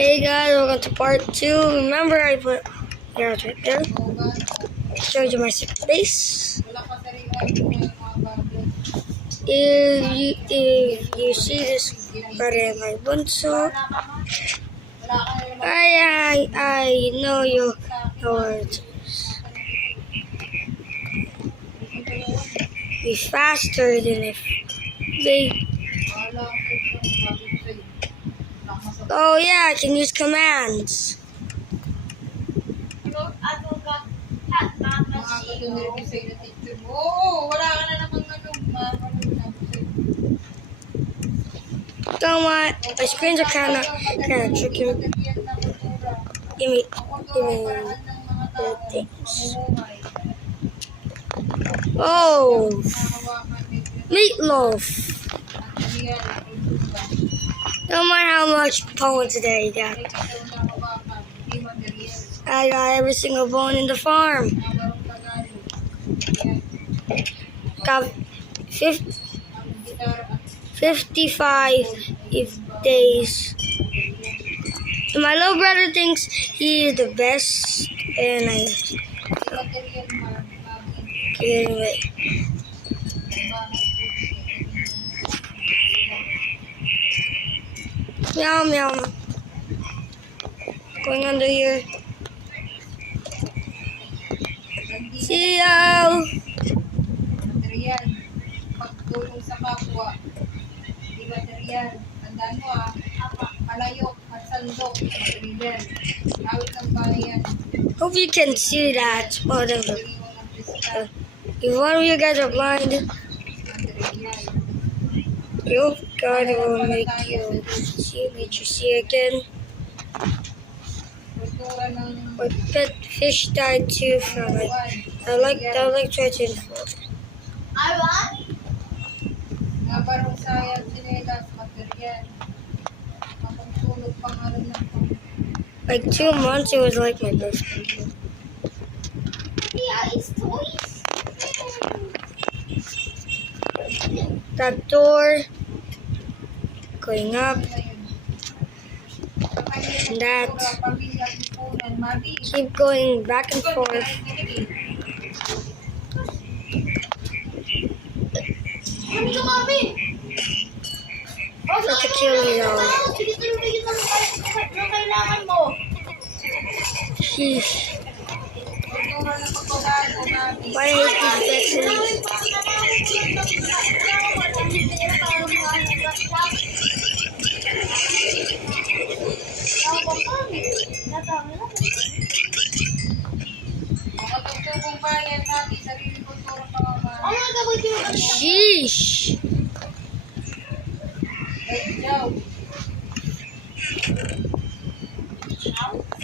Hey guys, welcome to part 2. Remember I put arrows right there. Showed you my secret base. If you see this right in my bunso, I know you know where it is. Be faster than if they. Oh yeah, I can use commands. Don't want my screens are kind of tricky. Give me the things. Oh, meatloaf. Don't mind how much bone today you got. I got every single bone in the farm. Got 55 days. And my little brother thinks he is the best, and I can't wait. Meow meow. Going under here. See you. Material. Pagtulong sa kapwa. Di material. Tandaan mo palayok at sandok. Material. Awit ng bayan. Hope you can see that. Whatever. If one of you guys are blind, your God will make you see again. My pet fish died too from it. I like trying. Nabarong sayang sinelas material. Mapagtulog pangalan ng Like 2 months, it was like my birthday. Yeah, it's toys. That door going up, and that keep going back and forth. Ito, mami. Such a killing zone. Sige, tulungin mo yung kailangan mo. Sheesh. Why I hate these vexes? Sheesh.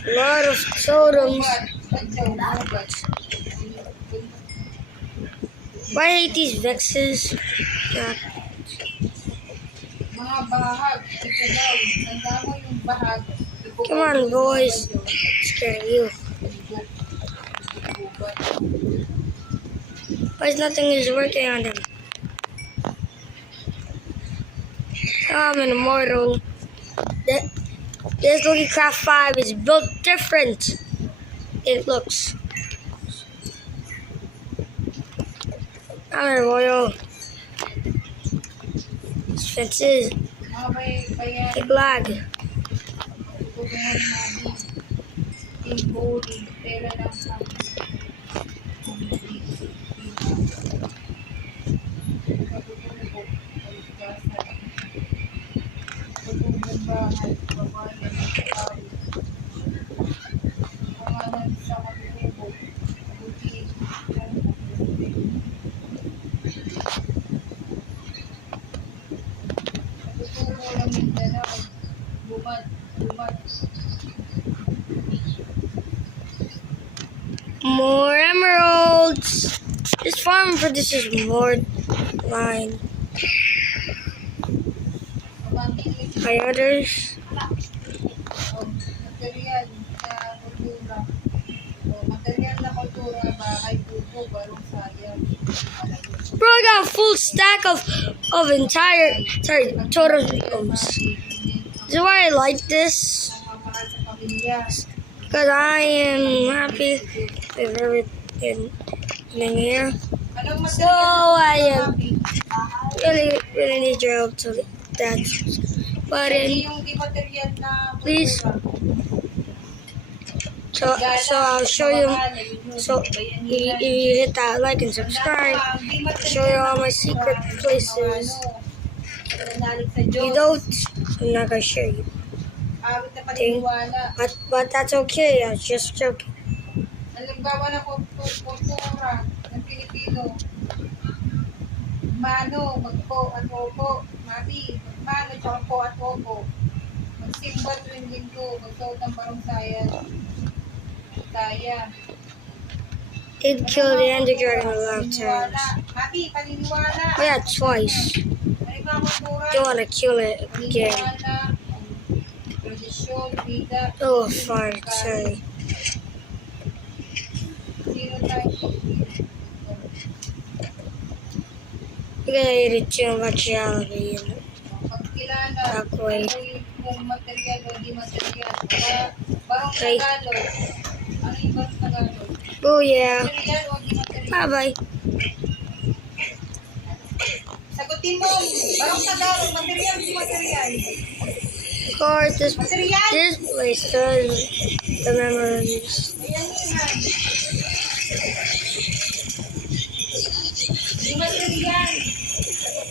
A lot of totems. Why I hate these vexes? God. Mga bahag, ito daw. Tandaan mo yung bahag. Come on, boys. Scare you. Why nothing is working on them? I'm an immortal. This Lucky Craft 5 is built different. It looks. I'm a royal. This fence is. Big lag. More emeralds. This farm produces more line. My others. Bro, I got a full stack of entire totems. This is why I like this. pamilya. because I am happy with everything in here. Anong mas So I am really need your help to that. But yung di material na Please. so I'll show you. So if you hit that like and subscribe, I'll show you all my secret places. You don't, I'm not gonna show you. Awit na paniniwala. But that's okay. I was just joking. Halimbawa na kultura ng Pilipino. Mano, magpo at opo. Mati, mano, tsaka po at opo. Magsimba tuwing linggo, magsuot ng barong sayan. Saya. It killed the Ender Dragon a lot of times. Mati, paniniwala. Yeah, twice. Halimbawa kultura. Don't want to kill it again. Paniniwala. Tradisyon, vida. Oh, fine. Sorry. Sino tayo? We're gonna eat it too much reality. Pagkilala. That way. Kung material o di material. Barong Okay. Tagalog. Ano yung barong Tagalog? Oh yeah. Material o di material? Bye bye. Sagutin mo. Barong Tagalog. Material o di material? Of course, this Material? place does the memories. Ayan yan. Di material.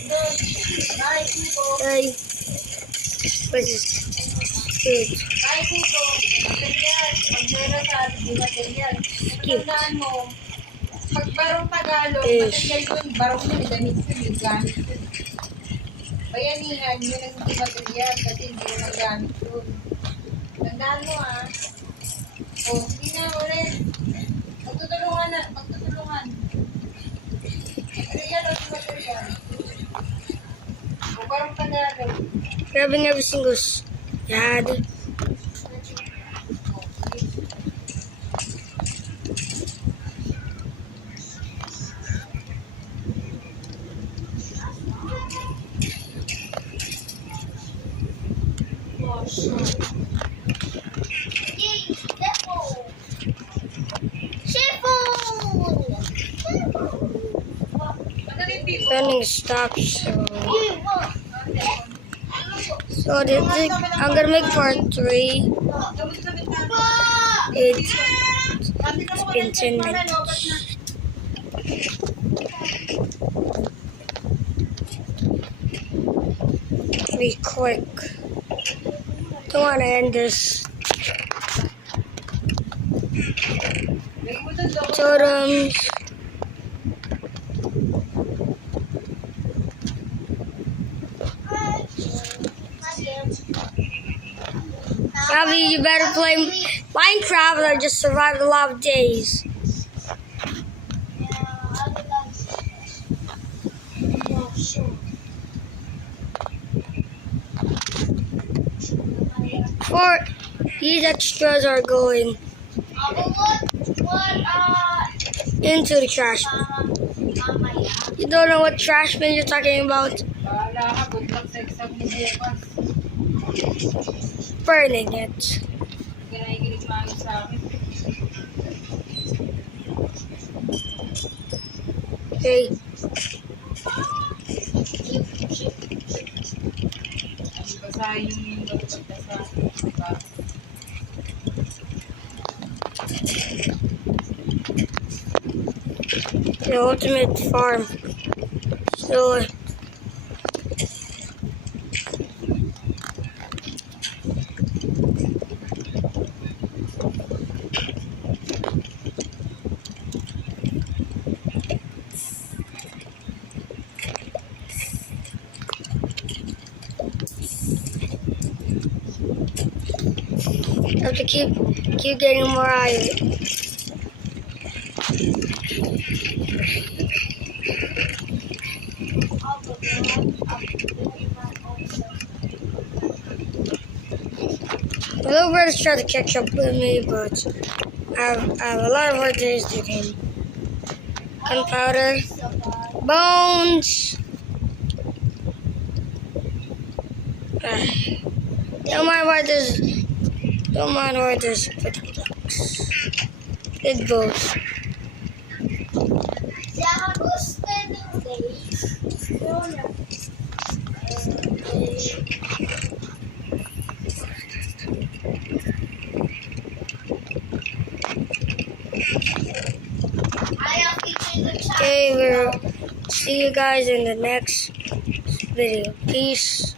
Doon. Ay, kuko. Hey, this is good. Ay, kuko. Material. Pagmera sa di material. Matandaan mo. Pag barong Tagalog, Yes. material yun. Barong yun. Damit yun. Yung gamit yun. Bayanihan, yun ang hindi material kasi hindi mo nagamit yun. Tandaan mo O, hindi na ulit. Magtutulungan na. Magtutulungan. Material o di material? O parang Tagalog. Grabbing every single yad. Running stops. So I'm gonna make part 3. It's been 10 minutes. Be quick. Don't want to end this. Totems. Abby, you better play Minecraft or just survive a lot of days. For these extras are going into the trash bin. You don't know what trash bin you're talking about? Bahala ka, good luck sa exam mo bukas. Burning it. Hindi ka nakikinig maayos sa akin. Okay. Ang basahin yung pagkasa. The ultimate farm. So have to keep getting more iron. My little brother's trying to catch up with me, but I have a lot of work days to him. Gunpowder, bones. Don't mind why there's Don't mind where the secret blocks. Good votes. Siya gusto ng days. Ayaw feature the chat. Okay, we'll see you guys in the next video. Peace.